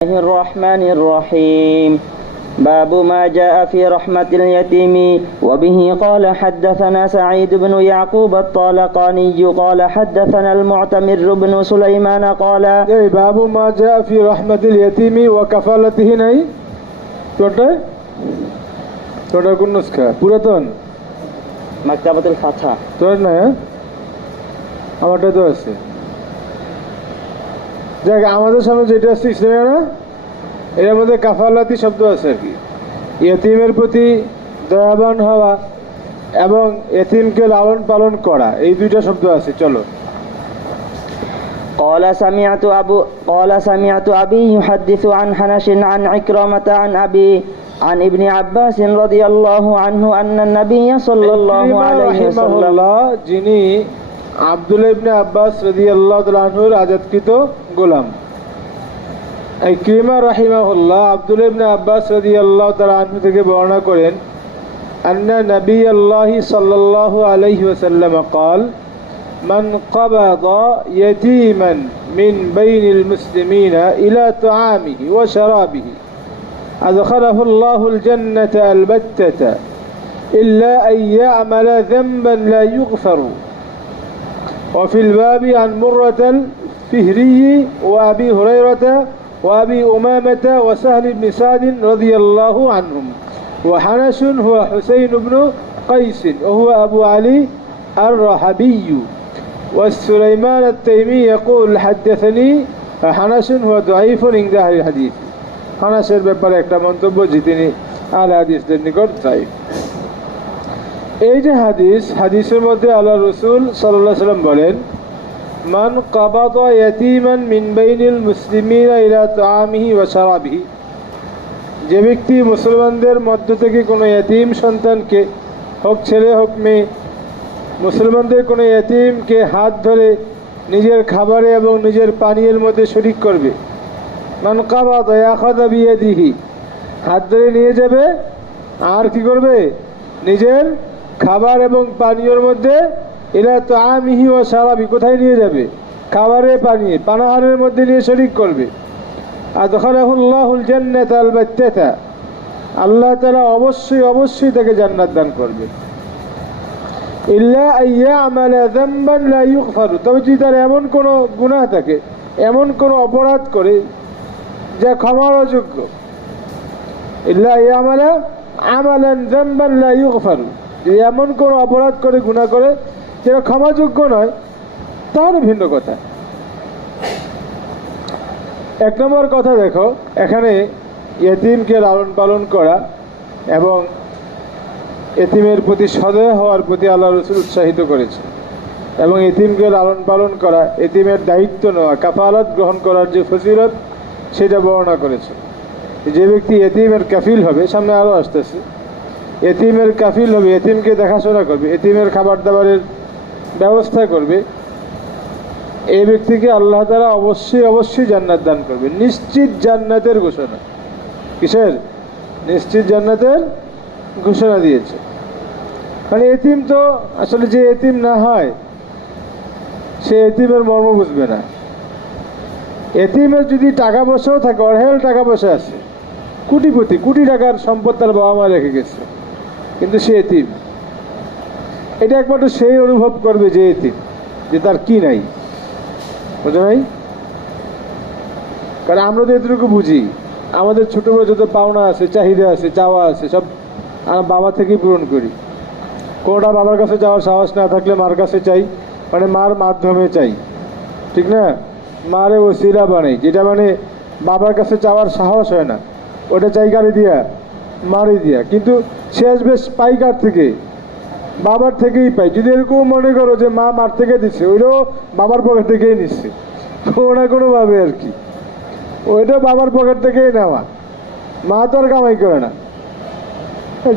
الله الرحمن الرحيم. باب ما جاء في رحمة اليتيم. وبه قال حدثنا سعيد بن يعقوب الطالقاني قال حدثنا المعتمر بن سليمان قال باب ما جاء في رحمة اليتيم وكفالته নাই তোটা কোন নুসখা পুরাতন মাকতাবাতুল ফাতহা তোর না আমারটা তো আছে দেখ আমাদের সামনে যেটা আছে ইসলামে না এর মধ্যে কাফালাতি শব্দ আছে আর কি ইয়েতিমের প্রতি দয়াবান হওয়া এবং ইয়েতিমকে লালন পালন করা এই দুইটা শব্দ আছে চলো قال سمعت أبي يحدث عن حنش عن عكرمة عن ابن عباس رضي الله عنه أن النبي صلى الله عليه وسلم যিনি আব্দুল্লাহ ইবনে আব্বাস রাদিয়াল্লাহু তাআলা আনহুর আজাদকৃত গোলাম ইকরিমা রাহিমাহুল্লাহ আব্দুল্লাহ ইবনে আব্বাস রাদিয়াল্লাহু তাআলা আনহু থেকে বর্ণনা করেন আন্না নবিয়াল্লাহি সাল্লাল্লাহু আলাইহি ওয়াসাল্লাম قال من قبض يتيما من بين المسلمين إلى طعامه وشرابه أدخله الله الجنة البتة إلا أن يعمل ذنبا لا يغفر. وفي الباب عن مرة الفهري وأبي هريرة وأبي أمامة وسهل بن سعد رضي الله عنهم. وحنش هو حسين بن قيس وهو أبو علي الرحبي. والسليمان التيمي يقول حدثني حنش هو ضعيف عند أهل الحديث. হানাসের ব্যাপারে একটা মন্তব্য যে তিনি আহলে হাদিসদের নিকট ضعيف. এই যে হাদিসের মধ্যে আল্লাহ রাসূল সাল্লাল্লাহু আলাইহি ওয়াসাল্লাম বলেন মান কাবাদা ইয়াতীমান মিন বাইনিল মুসলিমিনা ইলা তাআমিহি ওয়া শারাবিহি, যে ব্যক্তি মুসলমানদের মধ্য থেকে কোনো ইয়াতীম সন্তানকে, হোক ছেলে হোক মেয়ে, মুসলমানদের কোনো ইয়াতীমকে হাত ধরে নিজের খাবারে এবং নিজের পানীয়ের মধ্যে শরীক করবে, মান কাবাদা ইয়াখাযা বিয়াদিহি, হাত ধরে নিয়ে যাবে আর কি করবে, নিজের খাবার এবং পানীয়র মধ্যে ইলা তাআমিহি ওয়া শারাবি, কোথায় নিয়ে যাবে, খাবারে পানীয়ে পানাহারের মধ্যে নিয়ে শরীক করবে, আদখালাহুল্লাহুল জান্নাতাল বাত্তাতা, আল্লাহ তাআলা অবশ্যই তাকে জান্নাত দান করবে, ইল্লা আইয়ামালা যামবান লা ইউগফারু, তবে যদি তার এমন কোনো গুনাহ থাকে, এমন কোনো অপরাধ করে যা ক্ষমার অযোগ্য, ইল্লা আইয়ামালা আমালান যামবান লা ইউগফারু, যদি এমন কোনো অপরাধ করে গুনাহ করে যেটা ক্ষমাযোগ্য নয় তাহলে ভিন্ন কথা। এক নম্বর কথা দেখো, এখানে ইয়েতিমকে লালন পালন করা এবং ইয়েতিমের প্রতি সদয় হওয়ার প্রতি আল্লাহ রাসূল উৎসাহিত করেছে, এবং ইয়েতিমকে লালন পালন করা, ইয়েতিমের দায়িত্ব নেওয়া, কাফালাত গ্রহণ করার যে ফজিলত সেটা বর্ণনা করেছে। যে ব্যক্তি ইয়েতিমের কাফিল হবে, সামনে আরও আসতেছে, ইয়েতিমের কাফিল হবে, ইয়েতিমকে দেখাশোনা করবে, ইয়েতিমের খাবার দাবারের ব্যবস্থা করবে, এই ব্যক্তিকে আল্লাহ তাআলা অবশ্যই জান্নাত দান করবে। নিশ্চিত জান্নাতের ঘোষণা, কিসের? নিশ্চিত জান্নাতের ঘোষণা দিয়েছে। মানে ইয়েতিম তো আসলে যে ইয়েতিম না হয় সে ইয়েতিমের মর্ম বুঝবে না। ইয়েতিমের যদি টাকা পয়সাও থাকে, অঢেল টাকা পয়সা আছে, কোটিপতি, কোটি টাকার সম্পদ তার বাবা মা রেখে গেছে, কিন্তু সে ইয়েতিম, এটা একমাত্র সেই অনুভব করবে যে ইয়েতিম, যে তার কি নাই, বুঝো নাই? কারণ আমরা তো এতটুকু বুঝি, আমাদের ছোট বড় যত পাওনা আছে, চাহিদা আছে, চাওয়া আছে, সব আমরা বাবা থেকেই পূরণ করি। কোনোটা বাবার কাছে যাওয়ার সাহস না থাকলে মার কাছে চাই, মানে মার মাধ্যমে চাই, ঠিক না? মারে ওসিলা বানাই, যেটা মানে বাবার কাছে চাওয়ার সাহস হয় না, ওটা চাই গাড়ি দিয়া, মারি দিয়া, কিন্তু শেষ বেশ পাইকার থেকে, বাবার থেকেই পাই। যদি এরকম মনে করো যে মা মার থেকে দিচ্ছে, ওইটাও বাবার পকেট থেকেই নিচ্ছে, কোনো না কোনোভাবে আর কি, ওইটাও বাবার পকেট থেকেই নেওয়া, মা তো আর কামাই করে না।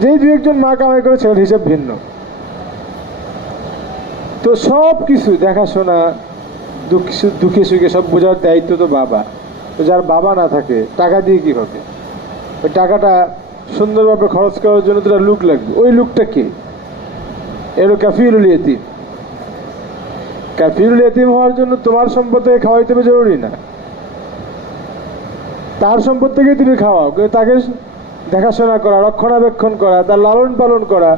যেই দু একজন মা কামাই করে সেটার হিসাব ভিন্ন। তো সব কিছু দেখাশোনা, দুঃখে সুখে সব বোঝার দায়িত্ব তো বাবা। তো যার বাবা না থাকে টাকা দিয়ে কী হবে? ওই টাকাটা সুন্দরভাবে খরচ করার জন্য তোর লুক লাগবে, ওই লুকটা কে? এলো কাফিলুল ইয়েতিম। কাফিলুল ইয়েতিম হওয়ার জন্য তোমার সম্পদ থেকে খাওয়াইতে হবে জরুরি না, তার সম্পদ থেকেই তুমি খাওয়াও, কিন্তু তাকে দেখাশোনা করা, রক্ষণাবেক্ষণ করা, তার লালন পালন করা,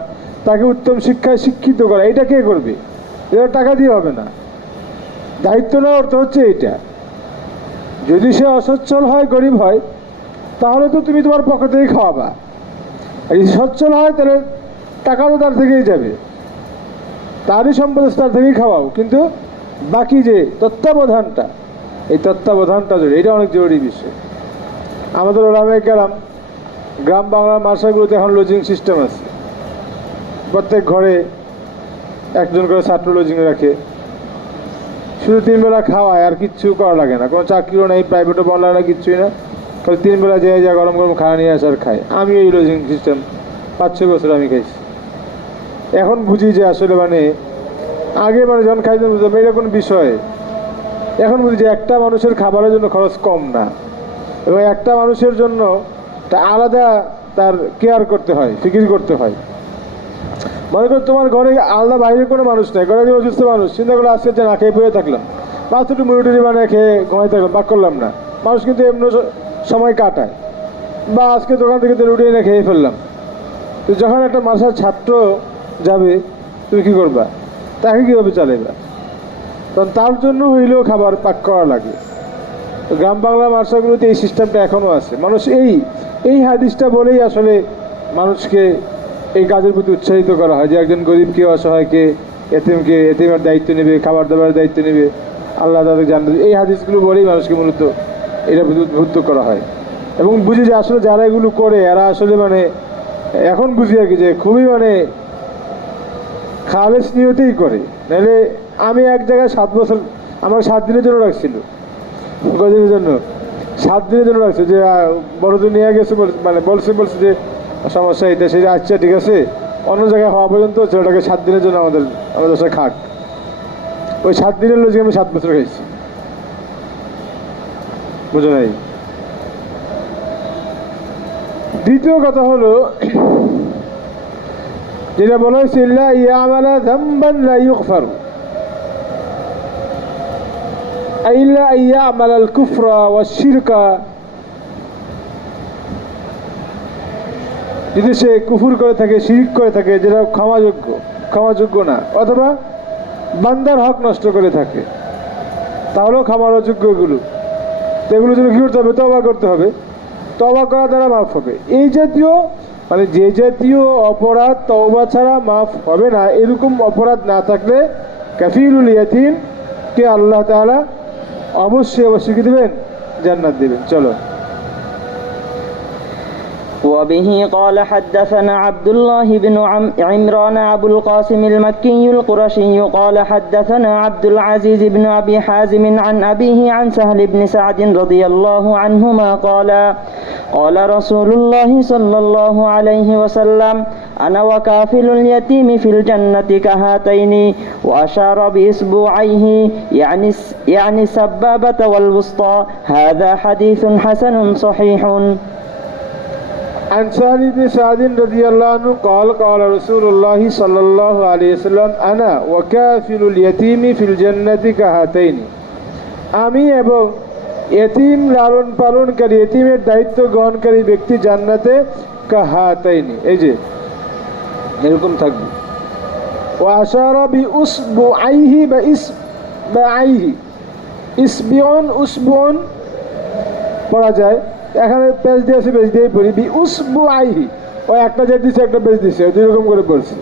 তাকে উত্তম শিক্ষায় শিক্ষিত করা, এটা কে করবে? এটা টাকা দিয়ে হবে না। দায়িত্ব নেওয়ার অর্থ হচ্ছে এইটা। যদি সে অসচ্ছল হয়, গরিব হয়, তাহলে তো তুমি তোমার পক্ষ থেকেই খাওয়াবা। আর যদি সচ্ছল হয় তাহলে টাকা তো তার থেকেই যাবে, তারই সম্পদ তার থেকেই খাওয়াও, কিন্তু বাকি যে তত্ত্বাবধানটা, এই তত্ত্বাবধানটা জরুরি, এটা অনেক জরুরি বিষয়। আমাদের ওলামায়ে কেরাম গ্রাম বাংলার মাদ্রাসাগুলোতে এখন লজিং সিস্টেম আছে। প্রত্যেক ঘরে একজন করে ছাত্র লজিংয়ে রাখে, শুধু 3 বেলা খাওয়ায়, আর কিচ্ছু করা লাগে না, কোনো চাকরিও নেই, প্রাইভেটও বন্ধ না, কিছুই না, তাহলে 3 বেলা যে যা গরম গরম খাওয়া নিয়ে আসে আর খায়। আমি এই লজিং সিস্টেম 5-6 বছর আমি খাইছি। এখন বুঝি যে আসলে মানে আগে মানে যখন খাইতে বুঝতাম এটা কোনো বিষয়, এখন বুঝি যে একটা মানুষের খাবারের জন্য খরচ কম না, এবং একটা মানুষের জন্য তা আলাদা তার কেয়ার করতে হয়, ফিকির করতে হয়। মনে করো তোমার ঘরে আলাদা বাইরে কোনো মানুষ নেই, ঘরে একজন অসুস্থ মানুষ, চিন্তা করে আজকে যে না খেয়ে পড়ে থাকলাম, মাত্র একটু মুড়ি বানিয়ে খেয়ে ঘুমাই থাকলাম, বাক করলাম না। মানুষ কিন্তু এমনি সময় কাটায়, বা আজকে দোকান থেকে রুটি এনে খেয়ে ফেললাম। তো যখন একটা মাদ্রাসার ছাত্র যাবে, তুমি কী করবা? তাকে কীভাবে চালাইবা? তখন তার জন্য হইলেও খাবার পাক করা লাগে। তো গ্রাম বাংলা মাদ্রাসাগুলোতে এই সিস্টেমটা এখনও আছে। মানুষ এই হাদিসটা বলেই আসলে মানুষকে এই কাজের প্রতি উৎসাহিত করা হয়, যে একজন গরিবকে, অসহায়কে, এতিমের দায়িত্ব নেবে, খাবার দাবারের দায়িত্ব নেবে, আল্লাহ তাদের জানবে। এই হাদিসগুলো বলেই মানুষকে মূলত এটা প্রতি উদ্বুদ্ধ করা হয়। এবং বুঝি যে আসলে যারা এগুলো করে এরা আসলে মানে এখন বুঝি আর কি যে খুবই মানে খালেস নিয়তেই করে। নাহলে আমি এক জায়গায় 7 বছর আমার 7 দিনের জন্য রাখছিল, কদিনের জন্য 7 দিনের জন্য রাখছে, যে বড়দিন নিয়ে গেছে, মানে বলছে যে সমস্যা এটা সেটা, আচ্ছা ঠিক আছে, অন্য জায়গায় হওয়া পর্যন্ত ছেলেটাকে 7 দিনের জন্য আমাদের সাথে খাক। ওই 7 দিনের লোক আমি 7 বছর খাইছি, বুঝো নাই? দ্বিতীয় কথা হলো যেটা বলা হয়েছে, ইল্লা ইয়ামালা যামবান লা ইগফারু, ইল্লা ইয়ামালাল কুফরা ওয়াশ শিরকা, যদি সে কুফর করে থাকে, শিরক করে থাকে, যেটা ক্ষমাযোগ্য না, অথবা বান্দার হক নষ্ট করে থাকে, তাহলেও ক্ষমার অযোগ্য এগুলো। তো এগুলোর জন্য কী করতে হবে? তওবা করতে হবে। তওবা করা দ্বারা মাফ হবে। এই জাতীয় মানে যে জাতীয় অপরাধ তওবা ছাড়া মাফ হবে না, এরকম অপরাধ না থাকলে কাফিলুল ইয়াতীমকে আল্লাহ তাআলা অবশ্যই কি দেবেন? জান্নাত দেবেন। চলো। وبه قال حدثنا عبد الله بن عمران أبو القاسم المكي القرشي قال حدثنا عبد العزيز بن أبي حازم عن أبيه عن سهل بن سعد رضي الله عنهما قال رسول الله صلى الله عليه وسلم أنا وكافل اليتيم في الجنة كهاتين وأشار بإصبعيه يعني السبابة والوسطى. هذا حديث حسن صحيح. عن سهل بن سعد رضي الله عنه قال رسول الله صلى الله عليه وسلم أنا وكافل اليتيم في الجنة كهاتين, আমি এবং এতিম লালন পালনকারী, এতিমের দায়িত্ব গ্রহণকারী ব্যক্তি জান্নাতে কাহাতাইনি, এই যে এরকম থাকবে। ও আশারা বি উসবুআইহি বা ইসবাআইহি, ইসবিউন উসবুন পড়া যায়, এখানে পেজ দিয়ে আছে, পেজ দিয়েই পড়ি। বি উসবুআইহি, ওই একটা জেড দিচ্ছে, একটা পেজ দিচ্ছে, 2 রকম করে পড়ছে।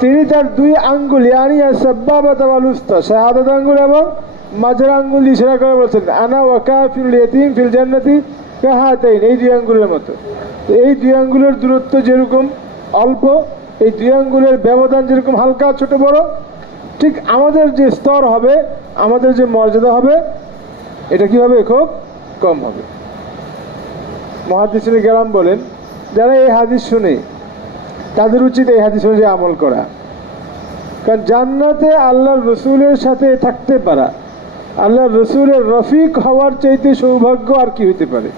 তিনি তার 2 আঙ্গুল, ইয়ানি সাব্বাবাতা ওয়াল উসতা, শাহাদাত আঙ্গুল এবং মাঝের আঙ্গুল ইশারা করে বলছেন, আনা ওয়া কাফিলুল ইয়াতীম ফিল জান্নাতি কাহাতাইন, এই 2 আঙ্গুলের মতো। তো এই 2 আঙ্গুলের দূরত্ব যেরকম অল্প, এই 2 আঙ্গুলের ব্যবধান যেরকম হালকা ছোট বড়, ঠিক আমাদের যে স্তর হবে, আমাদের যে মর্যাদা হবে, এটা কি হবে? খুব কম হবে। মুহাদ্দিসিনে কেরাম বলেন, যারা এই হাদিস শুনে তাদের উচিত এই হাদিস অনুযায়ী আমল করা। কারণ জান্নাতে আল্লাহর রসুলের সাথে থাকতে পারা, আল্লাহর রসুলের রফিক হওয়ার চাইতে সৌভাগ্য আর কি হইতে পারে?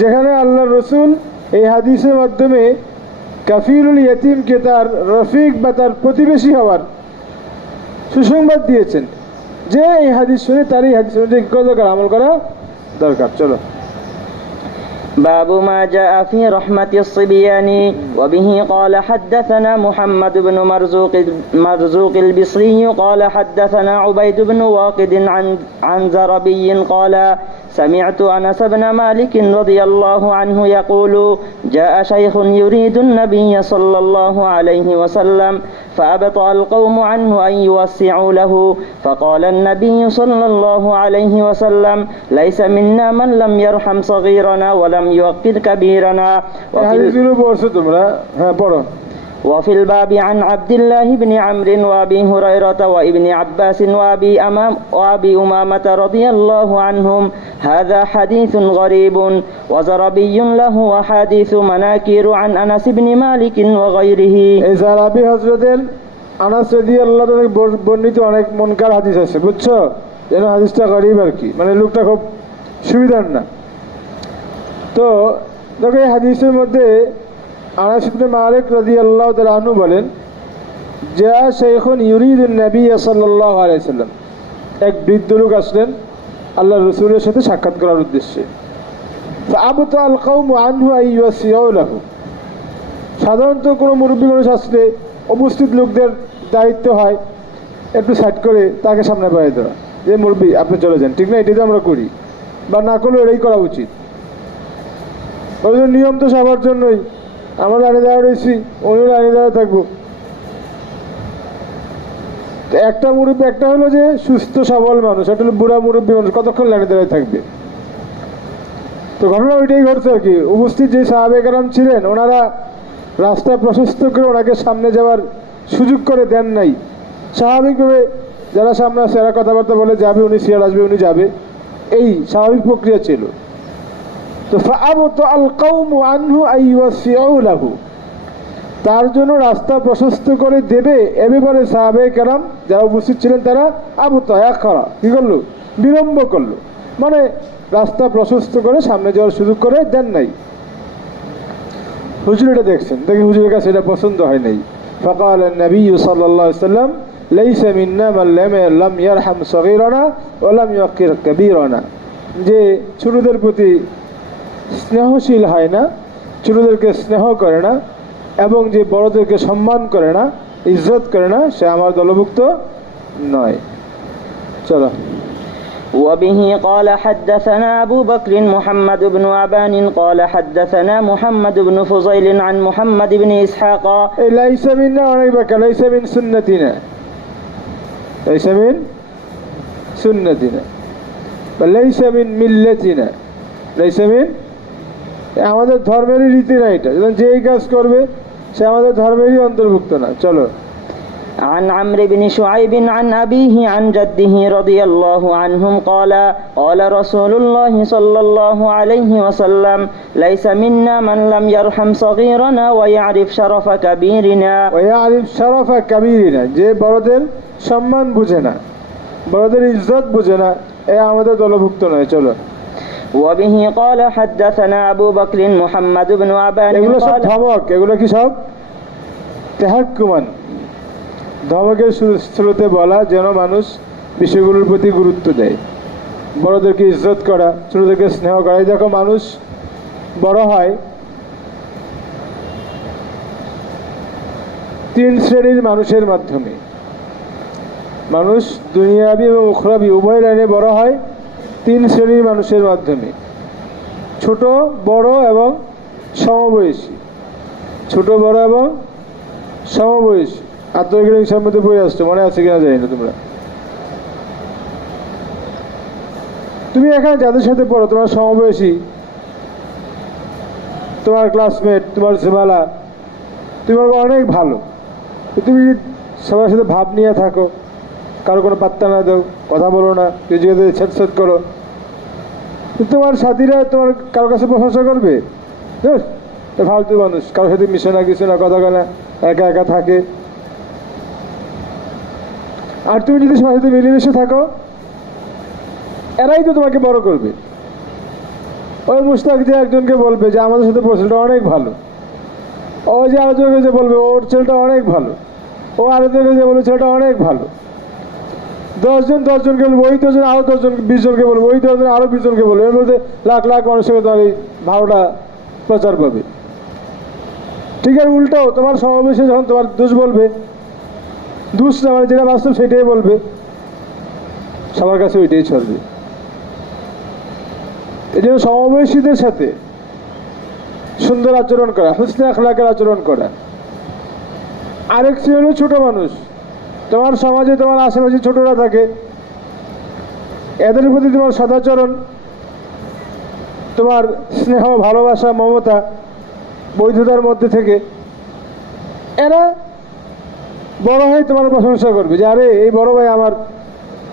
যেখানে আল্লাহর রসুল এই হাদিসের মাধ্যমে কাফিলুল ইয়াতীমকে তার রফিক বা তার প্রতিবেশী হওয়ার সুসংবাদ দিয়েছেন, যে এই হাদিস শুনে তার এই হাদিস অনুযায়ী আমল করা দরকার। চলো। باب ما جاء في رحمة الصبيان وبه قال حدثنا محمد بن مرزوق البصري قال حدثنا عبيد بن واقد عن زربي قال سمعت أنس بن مالك رضي الله عنه يقول جاء شيخ يريد النبي صلى الله عليه وسلم فأبطأ القوم عنه أن يوسعوا له فقال النبي صلى الله عليه وسلم ليس منا من لم يرحم صغيرنا ولم يوقر كبيرنا وفي الباب عن عبد الله بن عمرو وابي هريرة وابن عباس وابي أمامة رضي الله عنهم هذا حديث غريب وزربي له أحاديث مناكير عن أنس بن مالك وغيره. এই সাহাবী হযরতের আনাস রাদিয়াল্লাহু তাআলা বর্ণিত অনেক মুনকার হাদিস আছে, বুঝছো? যেন হাদিসটা গরীব আর কি, মানে লোকটা খুব সুবিধার না। তো দেখো এই হাদিসের মধ্যে আনাস ইবনে মালিক রাদিয়াল্লাহু তাআলা আনহু বলেন যা শাইখুন ইউরিদুন নবী সাল্লাল্লাহু আলাইহি ওয়াসাল্লাম, এক বৃদ্ধ লোক আসলেন আল্লাহর রাসূলের সাথে সাক্ষাৎ করার উদ্দেশ্যে। ফাআবতা আল কওম আনহু আইয়াসিউ লাহু, সাধারণত কোনো মুরব্বী মানুষ আসলে উপস্থিত লোকদের দায়িত্ব হয় একটু সাইড করে তাকে সামনে পাঠিয়ে দেওয়া, যে মুরব্বী আপনি চলে যান, ঠিক না? এটাই তো আমরা করি, বা না করলেও এটাই করা উচিত। ওই নিয়ম তো সবার জন্যই, আমরা লাইনে দাঁড়া রয়েছি, উনিও লাইনে দাঁড়া থাকবো। একটা মুরব্বী, একটা হলো যে সুস্থ সবল মানুষ, একটা হলো বুড়া মুরব্বী মানুষ, কতক্ষণ লাইনে দাঁড়ায় থাকবে? তো ঘটনা ওইটাই ঘটছে আর কি। উপস্থিত যে সাহাবে কেরাম ছিলেন ওনারা রাস্তা প্রশস্ত করে ওনাকে সামনে যাওয়ার সুযোগ করে দেন নাই। স্বাভাবিকভাবে যারা সামনে আসে এরা কথাবার্তা বলে যাবে, উনি সিয়ার আসবে, উনি যাবে, এই স্বাভাবিক প্রক্রিয়া ছিল। তো ফাআবতা আল কওম আনহু আইয়াসিউ লাহু, তার জন্য রাস্তা প্রশস্ত করে দেবে এ ব্যাপারে সাহাবে কেরাম যারা উপস্থিত ছিলেন তারা আবতা আখারা কি করলো? বিলম্ব করলো, মানে রাস্তা প্রশস্ত করে সামনে যাওয়ার সুযোগ করে দেন নাই। হুজুর এটা দেখছেন, দেখি হুজুরের কাছে এটা পছন্দ হয় নাই। ফাকাল নবী সাল্লাল্লাহু আলাইহি ওয়াসাল্লাম লাইসা মিন্না মান লাম ইয়ারহাম সগীরানা ওয়া লাম ইউক্কির কাবীরানা, যে ছোটদের প্রতি স্নেহশীল হয় না, ছোটদেরকে স্নেহ করে না এবং যে বড়দেরকে সম্মান করে না, ইজ্জত করে না, সে আমার দলভুক্ত নয়। চলো। وبه قال حدثنا أبو بكر محمد بن أبان قال حدثنا محمد بن فضيل عن محمد بن إسحاق ليس منا ليس من سنتنا، ليس من سنتنا بل ليس من ملتنا، ليس من আমাদের ধর্মেরই রীতি না এটা, যেই কাজ করবে সে আমাদের ধর্মেরই অন্তর্ভুক্ত না। চলো। عن عمرو بن شعيب عن أبيه عن جده رضي الله عنهم قال قال رسول الله صلى الله عليه وسلم ليس منا من لم يرحم صغيرنا ويعرف شرف كبيرنا ويعرف شرف كبيرنا, যে বড়দের সম্মান বুঝে না, বড়দের ইজ্জত বুঝে না, এ আমাদের দলভুক্ত নয়। চলো। وبه قال حدثنا أبو بكر محمد بن أبان এগুলো সব ধমক, এগুলো কি সব তাহাক্কুমান, ধমকের স্রোতে বলা যেন মানুষ বিষয়গুলোর প্রতি গুরুত্ব দেয়, বড়দেরকে ইজ্জত করা, ছোটদেরকে স্নেহ করা। দেখো মানুষ বড় হয় তিন শ্রেণীর মানুষের মাধ্যমে, মানুষ দুনিয়াবি এবং উখরাবি উভয় লাইনে বড় হয় তিন শ্রেণীর মানুষের মাধ্যমে, ছোট, বড় এবং সমবয়সী। ছোট, বড় এবং সমবয়সী আত্মজ্ঞান মধ্যে বই আসছো, মনে আছে কিনা জানি না। তুমি এখানে যাদের সাথে পড়ো তোমার সমবয়সী, তোমার ক্লাসমেট, তোমার ছেমালা, তোমার অনেক ভালো, তুমি সবার সাথে ভাব নিয়ে থাকো, কারো কোনো পাত্তা না দাও, কথা বলো না, নিজেকে ছেদ করো, তোমার সাথীরা তোমার কারো কাছে প্রশংসা করবে? ফালতু মানুষ, কারোর সাথে মিশে না, কিছু না, কথা বলে না, একা একা থাকে। আর তুমি যদি সবার সাথে মিলেমিশে থাকো, এরাই তো তোমাকে বড় করবে। ওই মুশতাক যে একজনকে বলবে যে আমাদের সাথে ছেলেটা অনেক ভালো, ও যে আরেকজনকে যে বলবে ওর ছেলেটা অনেক ভালো, ও আরেকজনকে যে বলবে ছেলেটা অনেক ভালো, 10 জনকে বলবো, ওই 10 জন আরো 10 জন 20 জনকে বলবো, ওই 10 জন আরো 20 জনকে বলবো, এর মধ্যে লাখ লাখ মানুষের তোমার এই ভালোটা প্রচার পাবে। ঠিক আছে, উল্টাও তোমার সমাবেশে যখন তোমার দোষ বলবে, দোষ না মানে যেটা বাস্তব সেটাই বলবে, সবার কাছে ওইটাই ছড়বে। এই জন্য সমাবেশীদের সাথে সুন্দর আচরণ করা, হুসনে আখলাকের আচরণ করা। আরেক শ্রেণী ছোট মানুষ, তোমার সমাজে তোমার আশেপাশে ছোটরা থাকে, এদের প্রতি তোমার সদাচরণ, তোমার স্নেহ, ভালোবাসা, মমতা, বৈধতার মধ্যে থেকে এরা বড় হয়ে তোমার প্রশংসা করবে যে আরে এই বড় ভাই আমার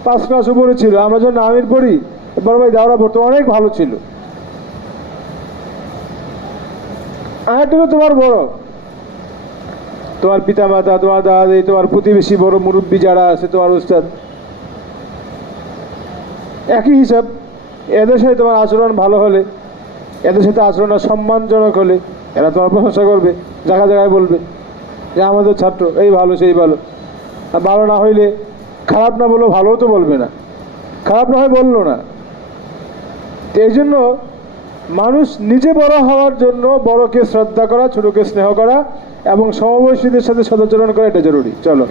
5 ক্লাস উপরে ছিল, আমরা যখন আমির পড়ি বড় ভাই দাওরা পড়তো, অনেক ভালো ছিল। আরেকটা তোমার বড়, তোমার পিতা মাতা, তোমার দাদা, তোমার প্রতিবেশী, বড় মুরব্বী যারা আছে, তোমার উস্তাদ, একই হিসাব। এদের সাথে তোমার আচরণ ভালো হলে, এদের সাথে আচরণ সম্মানজনক হলে এরা তোমার প্রশংসা করবে, জায়গায় জায়গায় বলবে যে আমাদের ছাত্র এই ভালো সেই ভালো। আর ভালো না হইলে, খারাপ না বললেও ভালোও তো বলবে না, খারাপ না হয় বললো না। তো এই জন্য মানুষ নিজে বড় হওয়ার জন্য বড়কে শ্রদ্ধা করা, ছোটকে স্নেহ করা এবং সমবয়সীদের সাথে সদাচরণ করা, এটা জরুরি। চলো।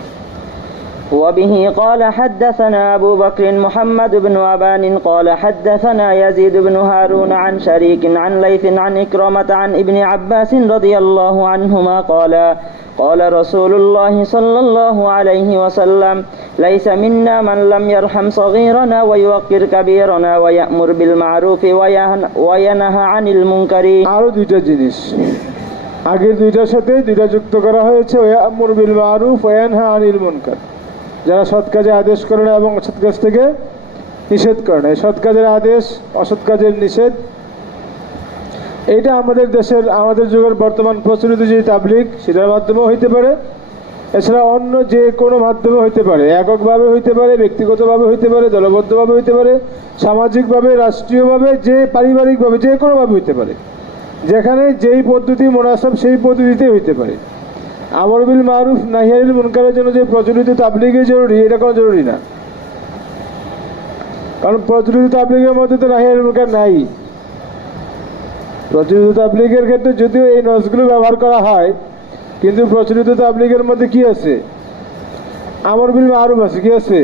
وبه قال حدثنا أبو بكر محمد بن أبان قال حدثنا يزيد بن هارون عن شريك عن ليث عن إكرمة عن ابن عباس رضي الله عنهما قال قال رسول الله صلى الله عليه وسلم ليس منا من لم يرحم صغيرنا ويوقر كبيرنا ويأمر بالمعروف وينهى عن المنكر। আরো দুইটা জিনিস আগের দুইটার সাথে দুইটা যুক্ত করা হয়েছে, ওয়া'মুর বিল মারুফ ওয়া ইয়ানহা আনিল মুনকার। যারা সৎ কাজে আদেশ করে না এবং অসৎ কাজ থেকে নিষেধ করে না। সৎ কাজের আদেশ, অসৎ কাজের নিষেধ, এইটা আমাদের দেশের, আমাদের যুগের বর্তমান প্রচলিত যে তাবলিগ, সেটার মাধ্যমেও হইতে পারে, এছাড়া অন্য যে কোনো মাধ্যমে হইতে পারে, এককভাবে হইতে পারে, ব্যক্তিগতভাবে হইতে পারে, দলবদ্ধভাবে হইতে পারে, সামাজিকভাবে, রাষ্ট্রীয়ভাবে, যে পারিবারিকভাবে, যে কোনোভাবে হইতে পারে। যেখানে যেই পদ্ধতি মুনাসাব সেই পদ্ধতিতে হইতে পারে। আমর বিল মারুফ নাহি আনিল মুনকারের জন্য যে প্রচলিত তাবলিগে জরুরি, এটা কোনো জরুরি না। কারণ প্রচলিত তাবলিগের মধ্যে তো নাহি আনিল মুনকার নাই। প্রচলিত তাবলিগের ক্ষেত্রে যদিও এই নজগুলো ব্যবহার করা হয়, কিন্তু প্রচলিত তাবলিগের মধ্যে কি আছে? আমর বিল মারুফ আছে। কি আছে?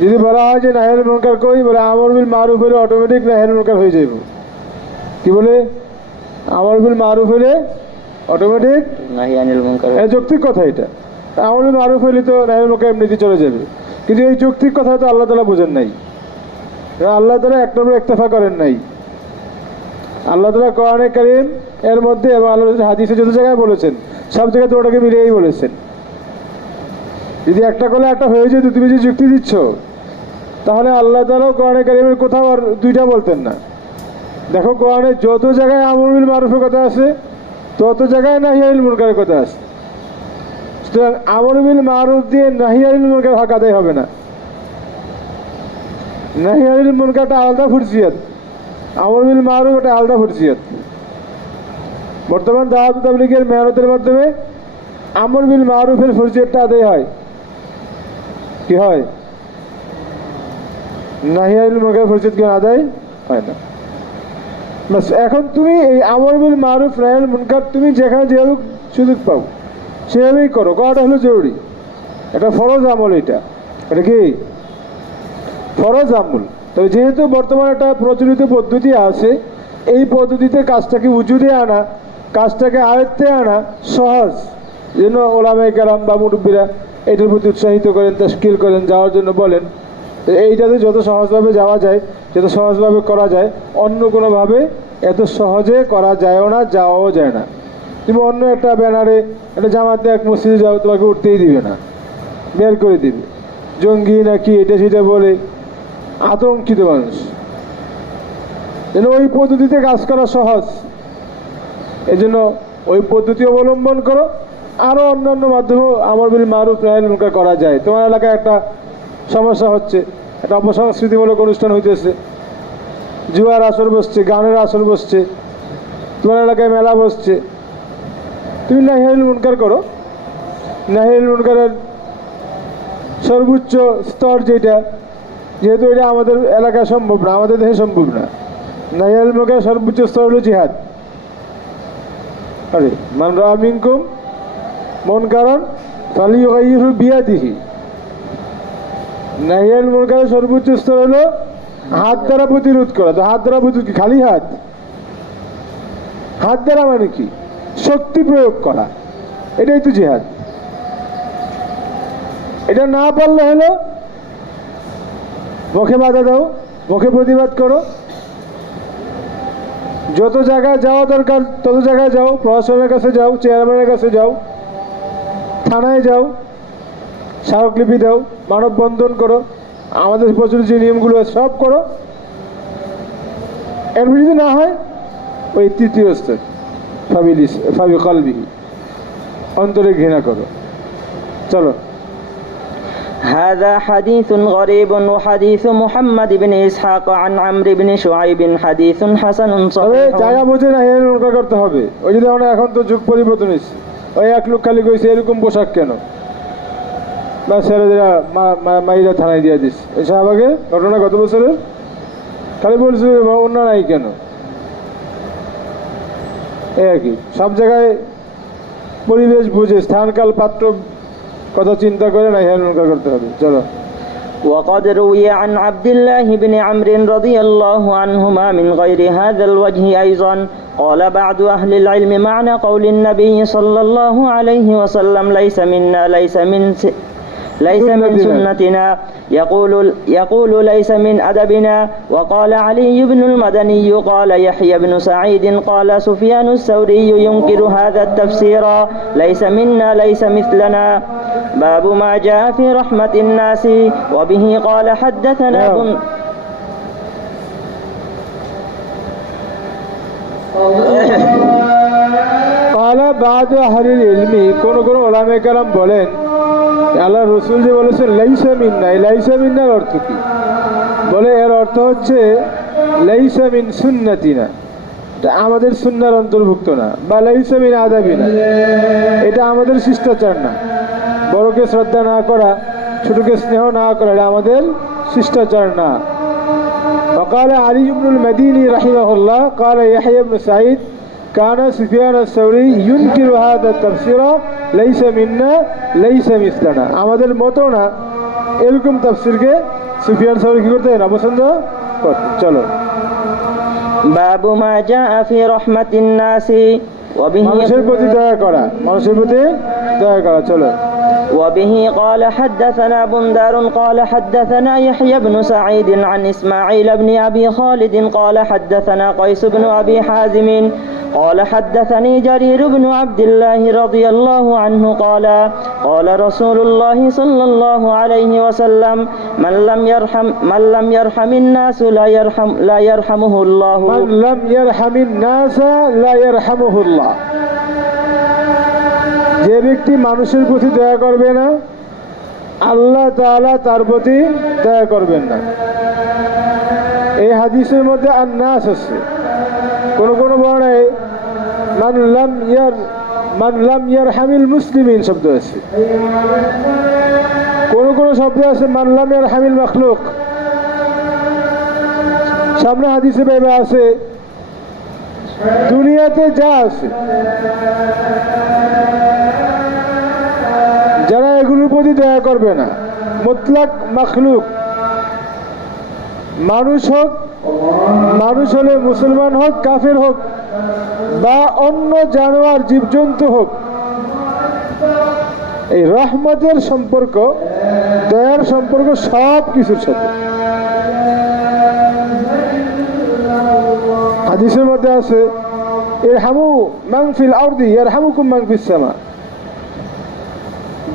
যদি বলা হয় যে নাহি আনিল মুনকার কই, বলে আমর বিল মারুফ হলে অটোমেটিক নাহি আনিল মুনকার হয়ে যাইব। কি বলে? আমর বিল মারুফ হলে অটোমেটিক নাহি আনিল মুনকার। যৌক্তিক কথা এটা। আমর বিল মারুফ হলে তো নাহি আনিল মুনকার এমনিতে চলে যাবে। কিন্তু এই যৌক্তিক কথা তো আল্লাহ তাআলা বোঝেন নাই। আল্লাহ তাআলা এক নম্বর ইক্তেফা করেন নাই। আল্লাহ তাআলা কোরআনে কারীম এর মধ্যে এবং আল্লাহর হাদিসে যত জায়গায় বলেছেন, সব জায়গায় তো ওটাকে মিলিয়েই বলেছেন। যদি একটা করলে একটা হয়ে যেত, তুমি যে যুক্তি দিচ্ছ, তাহলে আল্লাহ তাআলা কোরআনে কারীমের কোথাও আর দুইটা বলতেন না। দেখো, কোরআনে যত জায়গায় আমর বিল মারুফের কথা আছে, তত জায়গায় নাহি আনিল মুনকারের কথা আছে। সুতরাং আমর বিল মারুফ দিয়ে নাহি আনিল মুনকার হক আদায় হবে না। নাহি আনিল মুনকারটা আলাদা ফুরসিয়ত, আমর বিল মারুফ এটা আলাদা ফুরসিয়ত। বর্তমান দাওয়াত তাবলীগের মেহনতের মাধ্যমে আমর বিল মারুফের ফুরসিয়তটা আদায় হয়। কি হয়? নাহি আনিল মুনকারের ফুরসিয়ত কি আদায় হয় না। এখন তুমি এই আমর বিল মারুফ নাহি আনিল মুনকার তুমি যেখানে যেভাবে সুযোগ পাও সেভাবেই করো, করাটা হলো জরুরি। এটা ফরজ আমল। এটা কি ফরজ আমল। তবে যেহেতু বর্তমানে একটা প্রচলিত পদ্ধতি আছে, এই পদ্ধতিতে কাজটাকে উজুদে আনা, কাজটাকে আয়ত্তে আনা সহজ। যেন ওলামায়ে কেরাম বা মুরব্বীরা এটার প্রতি উৎসাহিত করেন, তাশকিল করেন, যাওয়ার জন্য বলেন। এইটাতে যত সহজভাবে যাওয়া যায়, যত সহজভাবে করা যায়, অন্য কোনোভাবে এত সহজে করা যায়ও না, যাওয়াও যায় না। তুমি অন্য একটা ব্যানারে, একটা জামাতে এক মসজিদে যাও, তোমাকে উঠতেই দিবে না, বের করে দিবে। জঙ্গি নাকি এটা সেটা বলে আতঙ্কিত মানুষ। যেন ওই পদ্ধতিতে কাজ করা সহজ, এজন্য ওই পদ্ধতি অবলম্বন করো। আরও অন্যান্য মাধ্যমেও আমর বিল মারুফ নাহি আনিল মুনকার করা যায়। তোমার এলাকায় একটা সমস্যা হচ্ছে, একটা অপসংস্কৃতিমূলক অনুষ্ঠান হইতেছে, জুয়ার আসর বসছে, গানের আসর বসছে, তোমার এলাকায় মেলা বসছে, তুমি নাহি আনিল মুনকার করো। নাহি আনিল মুনকারের সর্বোচ্চ স্তর যেটা, যেহেতু এটা আমাদের এলাকায় সম্ভব না, আমাদের দেশে সম্ভব না, নাহিয়াল মুনকার সর্বোচ্চ স্তর হলো জিহাদ। আরে মান রাআ মিনকুম মুনকারান ফালিয়ুগাইয়িরহু বিয়াদিহি। নাহিয়াল মুনকারের সর্বোচ্চ স্তর হলো হাত দ্বারা প্রতিরোধ করা। তো হাত দ্বারা প্রতিরোধ কি খালি হাত? হাত দ্বারা মানে কি? শক্তি প্রয়োগ করা, এটাই তো জিহাদ। এটা না পারলে হলো মুখে বাধা দাও, মুখে প্রতিবাদ করো, যত জায়গায় যাওয়া দরকার তত জায়গায় যাও, প্রশাসনের কাছে যাও, চেয়ারম্যানের কাছে যাও, থানায় যাও, স্মারকলিপি দাও, মানববন্ধন করো, আমাদের প্রচলিত যে নিয়মগুলো সব করো। এর যদি না হয় ওই তৃতীয় স্তর ফাবি কলবিহি, অন্তরে ঘৃণা করো। চলো। هذا حديث غريب وحديث محمد بن إسحاق عن عمرو بن شعيب حديث حسن صحيح। জায়গা বুঝে না হেন নৌকা করতে হবে। ওই যদি আমরা এখন তো যুগ পরিবর্তন হয়েছে, ওই এক লোক খালি কইছে এরকম পোশাক কেন, বা ছেলেরা মাইরা থানায় দিয়ে দিস। এই শাহবাগে ঘটনা গত বছরের খালি বলছিল অন্য নাই কেন, এই আর কি। সব জায়গায় পরিবেশ বুঝে স্থানকাল পাত্র কথা চিন্তা করে না হেন নৌকা করতে হবে। চলো। وقد روي عن عبد الله بن عمرو رضي الله عنهما من غير هذا الوجه أيضا قال بعض أهل العلم معنى قول النبي صلى الله عليه وسلم ليس منا ليس من سنتنا يقول ليس من أدبنا. وقال علي بن المدني قال يحيى بن سعيد قال سفيان الثوري ينكر هذا التفسير ليس منا ليس مثلنا. باب ما جاء في رحمة الناس وبه قال حدثنا قال بعض أهل العلم কোন ওলামায়ে কেরাম বলেন আল্লাহ রসুল যে বলেছেন লাইসা মিন্না, এই লাইসা মিন্নার অর্থ কি? বলে এর অর্থ হচ্ছে লাইসা মিন সুন্নাতিনা, এটা আমাদের সুন্নার অন্তর্ভুক্ত না, বা লাইসা মিন আদাবিনা, এটা আমাদের শিষ্টাচার না। বড়কে শ্রদ্ধা না করা, ছোটকে স্নেহ না করা, এটা আমাদের শিষ্টাচার না। وقال علي بن المديني رحمه الله قال يحيى بن سعيد كان سفيان الثوري ينكر هذا التفسير ليس منا ليس مثلنا, আমাদের মতো না এরকম তাফসীরকে সুফিয়ান সাউরি কি করতে না পছন্দ করতেন। চলো। باب ما جاء في رحمة الناس وبه মানুষের প্রতি দয়া করা, মানুষের প্রতি দয়া করা। চলো। وبه قال حدثنا بندار قال حدثنا يحيى بن سعيد عن إسماعيل بن أبي خالد قال حدثنا قيس بن أبي حازم قال حدثني جرير بن عبد الله رضي الله عنه قال قال رسول الله صلى الله عليه وسلم من لم يرحم الناس لا يرحمه الله. من لم يرحم الناس لا يرحمه الله. যে ব্যক্তি মানুষের প্রতি দয়া করবে না, আল্লাহ তাআলা তার প্রতি দয়া করবেন না। এই হাদিসের মধ্যে আন-নাস আছে, কোন বর্ণায় মান লাম ইয়ারহামিল মুসলিমিন শব্দ আছে, কোন শব্দ আছে মান লাম ইয়ারহামিল মাখলুক। সামনে হাদিসে পাইবা আছে দুনিয়াতে যা আছে যারা এগুলোর প্রতি দয়া করবে না, মুতলাক মাখলুক, মানুষ হোক, মানুষ হলে মুসলমান হোক, কাফের হোক, বা অন্য জানোয়ার জীবজন্তু হোক, এই রহমতের সম্পর্ক, দয়ার সম্পর্ক সব কিছুর সাথে। হাদিসের মধ্যে আছে ইরহামু মান ফিল আরদি ইয়ারহামুকুম মান ফিস সামা।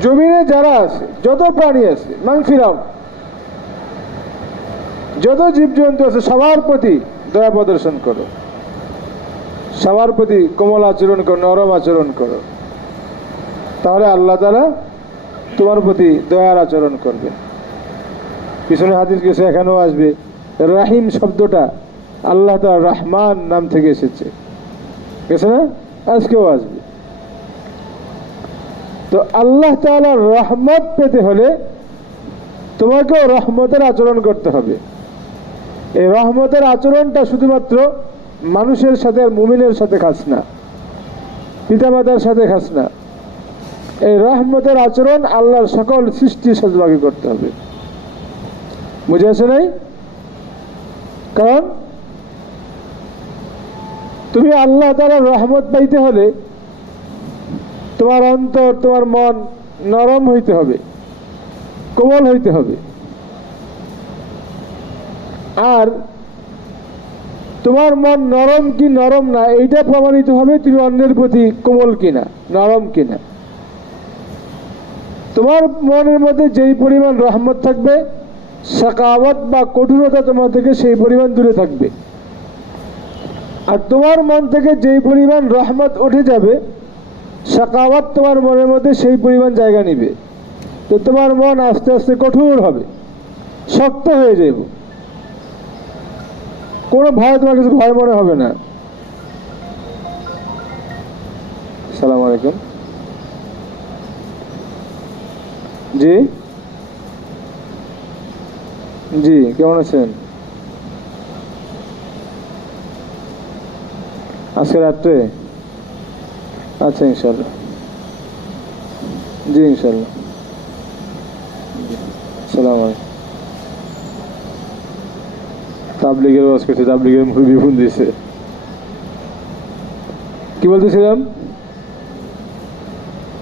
জমিনে যারা আছে, যত প্রাণী আছে, মান ফিল আরদ, যত জীবজন্তু আছে সবার প্রতি দয়া প্রদর্শন করো, সবার প্রতি কোমল আচরণ করো, নরম আচরণ করো, তাহলে আল্লাহ তাআলা তোমার প্রতি দয়ার আচরণ করবে। পিছনে হাদিস গেছে, এখানেও আসবে। রাহিম শব্দটা আল্লাহ তাআলা রহমান নাম থেকে এসেছে, গেছে না, আজকেও আসবে। তো আল্লাহ তাআলার রহমত পেতে হলে তোমাকেও রহমতের আচরণ করতে হবে। এই রহমতের আচরণটা শুধুমাত্র মানুষের সাথে আর মুমিনের সাথে খাস না, পিতামাতার সাথে খাস না। এই রহমতের আচরণ আল্লাহর সকল সৃষ্টির সাথে করতে হবে। বুঝে আসে নাই? কারণ তুমি আল্লাহ তাআলার রহমত পাইতে হলে তোমার অন্তর, তোমার মন নরম হইতে হবে, কোমল হইতে হবে। আর তোমার মন নরম কি নরম না এইটা প্রমাণিত হবে তুমি অন্যের প্রতি কোমল কিনা, নরম কিনা। তোমার মনের মধ্যে যেই পরিমাণ রহমত থাকবে, সাকাওয়াত বা কঠোরতা তোমার থেকে সেই পরিমাণ দূরে থাকবে। আর তোমার মন থেকে যেই পরিমাণ রহমত উঠে যাবে, সাকাওয়াত তোমার মনের মধ্যে সেই পরিমাণ জায়গা নিবে। তো তোমার মন আস্তে আস্তে কঠোর হবে, শক্ত হয়ে যাবে। কোনো ভয় তোমার কাছে ভয় মনে হবে না। আসসালামু আলাইকুম। জি জি, কেমন আছেন? আজকে রাত্রে? আচ্ছা, ইনশাল্লাহ। জি, ইনশাল্লাহ। আসসালামু আলাইকুম। তাবলীগের ওয়াজ করছে, তাবলীগের মুরব্বি ফোন দিয়েছে। কি বলতেছিলাম?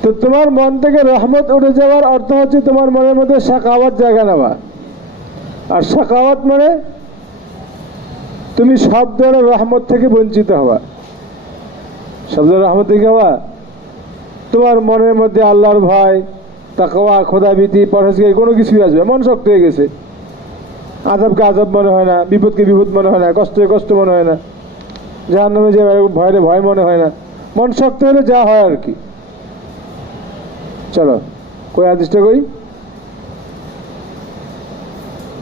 তো তোমার মন থেকে রহমত উঠে যাওয়ার অর্থ হচ্ছে তোমার মনের মধ্যে সাকাওয়াত জায়গা নেওয়া। আর সাকাওয়াত মানে তুমি সব ধরনের রহমত থেকে বঞ্চিত হওয়া। সব ধরনের রহমত থেকে হওয়া, তোমার মনের মধ্যে আল্লাহর ভয়, তাকওয়া, খোদাভীতি, পরহেজগারি কোনো কিছুই আসবে। মন শক্ত হয়ে গেছে, আযাবকে আযাব মনে হয় না, বিপদকে বিপদ মনে হয় না, কষ্টকে কষ্ট মনে হয় না, জাহান্নামে যে ভয়রে ভয় মনে হয় না। মন শক্ত হলে যা হয় আর কি। চলো কই হাদিসটা কই।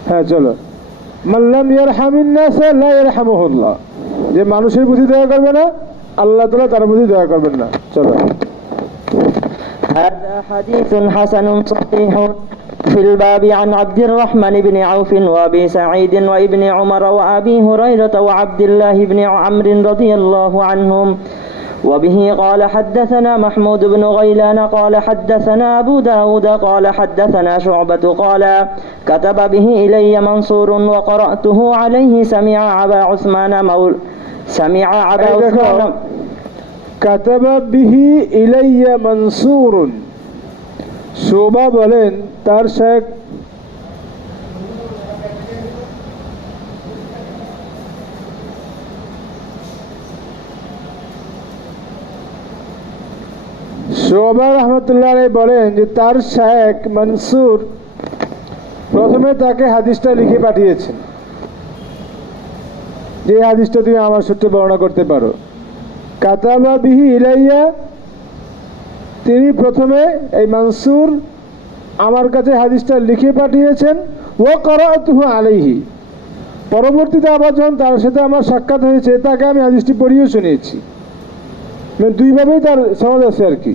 হ্যাঁ চলো। মাল্লাম ইয়ারহামিন নাস লা ইয়ারহামুহুল্লাহ, যে মানুষের প্রতি দয়া করবে না, আল্লাহ তাআলা তার প্রতি দয়া করবেন না। চলো। هذا حديث حسن صحيح في الباب عن عبد الرحمن بن عوف وابي سعيد وابن عمر وابي هريرة وعبد الله بن عمرو رضي الله عنهم. وبه قال حدثنا محمود بن غيلان قال حدثنا أبو داود قال حدثنا شعبة قال كتب به إلي منصور وقرأته عليه سمع أبا عثمان كتب به إلي منصور। শোভা বলেন তার শেখ শোভা রহমতুল্লাহ আলাইহি বলেন যে তার শেখ মনসুর প্রথমে তাকে হাদিসটা লিখে পাঠিয়েছেন যে হাদিসটা তুমি আমার সূত্রে বর্ণনা করতে পারো। কাতাবা বিহি ইলাইয়া, তিনি প্রথমে এই মনসুর আমার কাছে হাদিসটা লিখে পাঠিয়েছেন। ওয়া করাতুহু আলাইহি, পরবর্তীতে আবার যখন তার সাথে আমার সাক্ষাৎ হয়েছে তাকে আমি হাদিসটি পড়িয়েও শুনিয়েছি। মানে দুইভাবেই তার সনদ আছে আর কি।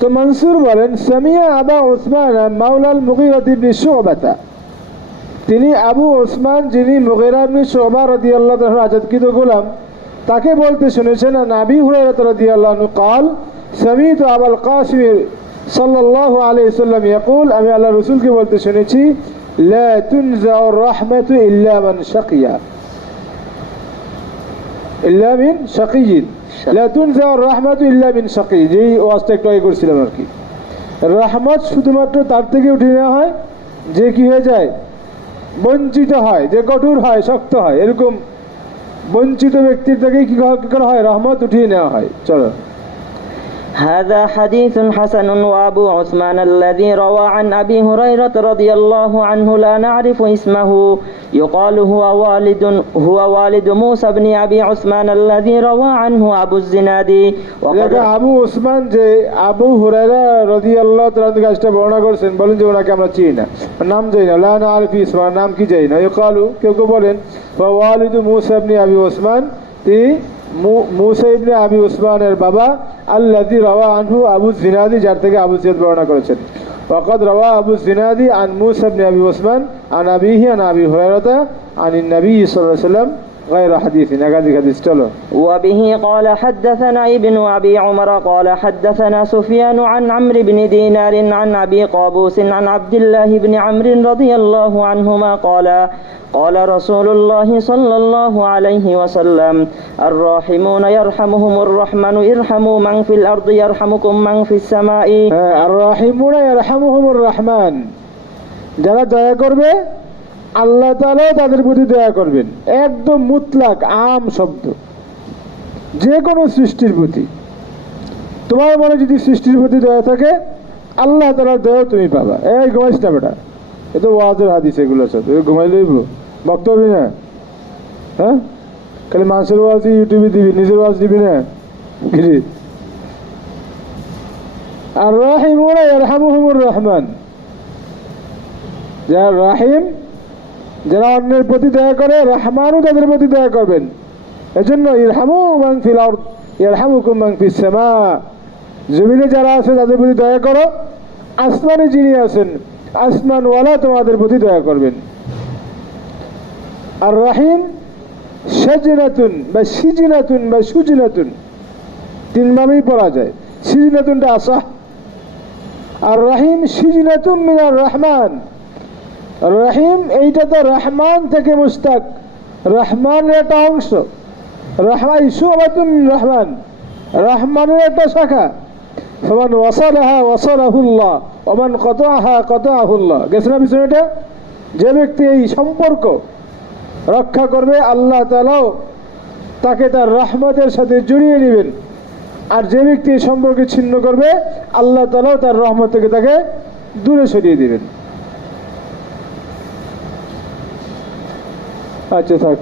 তো মনসুর বলেন সামিয়া আবা উসমান মাওলাল মুগীরা ইবনে শুবাতা, তিনি আবু ওসমান যিনি মুগীরা ইবনে শুবা রাদিয়াল্লাহু তাআলা আজাদকৃত গোলাম তাকে বলতে শুনেছেন নবী হুরায়রা রাদিয়াল্লাহু আনহু قال سمعت আবুল القاسم সাল্লাল্লাহু আলাইহি ওয়াসাল্লাম يقول, আমি আল্লাহর রাসূলকে বলতে শুনেছি লা তুনজাউ রাহমাতু ইল্লা মান শাকিয়া ইল্লা মিন শাকিয়িন, লা তুনজাউ রাহমাতু ইল্লা মিন শাকিয়িন। যেই ওয়াজটা একটু আগে করেছিলাম আর কি। রহমত শুধুমাত্র তার থেকে উঠে নেওয়া হয় যে কি হয়ে যায়, বঞ্চিত হয়, যে কঠোর হয়, শক্ত হয়। এরকম বঞ্চিত ব্যক্তির থেকে কি করা হয়, রহমত উঠিয়ে নেওয়া হয়। চলো। هذا حديث حسن وأبو عثمان الذي روى عن أبي هريرة رضي الله عنه لا نعرف اسمه يقال هو والد موسى بن أبي عثمان الذي روى عنه أبو الزنادي। আবু ওসমান যে আবু হুরায়রা রাদিয়াল্লাহু তাআলা কাছটা বর্ণনা করেছেন, বলেন যে ওনাকে আমরা চিনি না, নাম জানি না। লা নাআরিফু ইসমা, নাম কি জানি না। ইকালু, কেউ কেউ বলেন ওয়ালিদু মুসা ইবনে আবি ওসমান, তিনি মুসা ইবনে আবি ওসমানের বাবা, আল্লাযী রাওয়া আনহু আবু জিনাদি, যার থেকে আবু জিনাদ বর্ণনা করেছেন। وقد روى أبو الزناد عن موسى بن أبي عثمان عن أبيه عن أبي هريرة عن النبي صلى الله عليه وسلم غير حديث نقادي حديث چلو. وبه قال حدثنا ابن أبي عمر قال حدثنا سفيان عن عمرو بن دينار عن أبي قابوس عن عبد الله بن عمرو رضي الله عنهما قال قال رسول الله صلى الله عليه وسلم الراحمون يرحمهم الرحمن ارحموا من في الأرض يرحمكم من في السماء. الراحمون يرحمهم الرحمن, যারা দয়া করবে আল্লাহ তাআলা তাদের প্রতি দয়া করবেন. একদম মুতলাক আম শব্দ, যে কোনো সৃষ্টির প্রতি তোমার মনে যদি সৃষ্টির প্রতি দয়া থাকে আল্লাহ তাআলার দয়া তুমি পাবা. এই ঘুমাইস না বেটা, এ তো ওয়াজের হাদিস, এগুলো সব ঘুমাই লইব, বক্তব্য না. হ্যাঁ, খালি মানুষের ওয়াজ ইউটিউবে দিবি, নিজের ওয়াজ দিবি না. আর রাহিমুনা ইয়ারহামুহুমুর রহমান, যারা রাহিম, যারা অন্যের প্রতি দয়া করে, রহমানও তাদের প্রতি দয়া করবেন. এজন্য ইরহামু মান ফিল আরদ ইয়ারহামুকুম মান ফিস সামা, জমিনে যারা আছে তাদের প্রতি দয়া করো, আসমানে যিনি আছেন আসমানওয়ালা তোমাদের প্রতি দয়া করবেন. আর রাহিম সাজনাতুন বা সিজনাতুন বা সুজনাতুন, তিনভাবেই পড়া যায়. সিজনাতুনটা আসাহ, আর রাহিম সিজনাতুন মিনার রহমান. রহিম এইটা তো রহমান থেকে মুস্তাক, রহমানের একটা অংশ. রহমান সুবাতুন রহমান, রহমানের একটা শাখা. ফমান ওয়াসালাহা ওয়াসালাহুল্লাহ ওমান কতাআহা কতাআহুল্লাহ. গেছে না বিষয়টা? যে ব্যক্তি এই সম্পর্ক রক্ষা করবে আল্লাহ তাআলাও তাকে তার রহমতের সাথে জড়িয়ে নেবেন, আর যে ব্যক্তি এই সম্পর্কে ছিন্ন করবে আল্লাহ তাআলাও তার রহমত থেকে তাকে দূরে সরিয়ে দিবেন. আচ্ছা থাক.